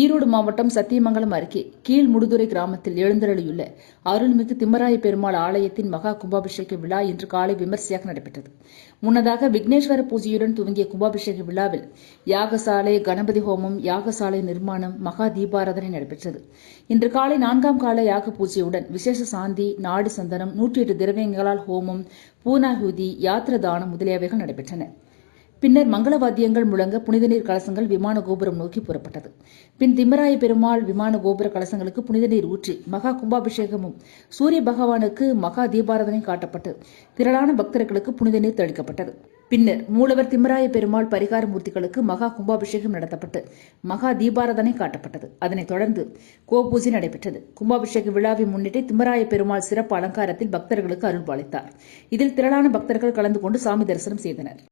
ஈரோடு மாவட்டம் சத்தியமங்கலம் அருகே கீழ்முடுதுறை கிராமத்தில் எழுந்தருளியுள்ள அருள்மிகு திம்மராய பெருமாள் ஆலயத்தின் மகா கும்பாபிஷேக விழா இன்று காலை விமர்சையாக நடைபெற்றது. முன்னதாக விக்னேஸ்வர பூஜையுடன் துவங்கிய கும்பாபிஷேக விழாவில் யாகசாலை கணபதி ஹோமம் யாகசாலை நிர்மாணம் மகா தீபாராதனை நடைபெற்றது. இன்று காலை நான்காம் கால யாக பூஜையுடன் விசேஷ சாந்தி நாடு சந்தனம் நூற்றி எட்டு திரவியங்களால் ஹோமம் பூனாஹூதி யாத்திர தானம் முதலியவைகள் நடைபெற்றன. பின்னர் மங்களவாத்தியங்கள் முழங்க புனித நீர் கலசங்கள் விமான கோபுரம் நோக்கி புறப்பட்டது. பின் திம்மராய பெருமாள் விமான கோபுர கலசங்களுக்கு புனித நீர் ஊற்றி மகா கும்பாபிஷேகமும் சூரிய பகவானுக்கு மகா தீபாராதனை காட்டப்பட்டு திரளான பக்தர்களுக்கு புனித நீர் தெளிக்கப்பட்டது. பின்னர் மூலவர் திம்மராய பெருமாள் பரிகார மூர்த்திகளுக்கு மகா கும்பாபிஷேகம் நடத்தப்பட்டு மகா தீபாராதனை காட்டப்பட்டது. அதனைத் தொடர்ந்து கோபூஜை நடைபெற்றது. கும்பாபிஷேக விழாவை முன்னிட்டு திம்மராய பெருமாள் சிறப்பு அலங்காரத்தில் பக்தர்களுக்கு அருள்பாலித்தார். இதில் திரளான பக்தர்கள் கலந்து கொண்டு சாமி தரிசனம் செய்தனர்.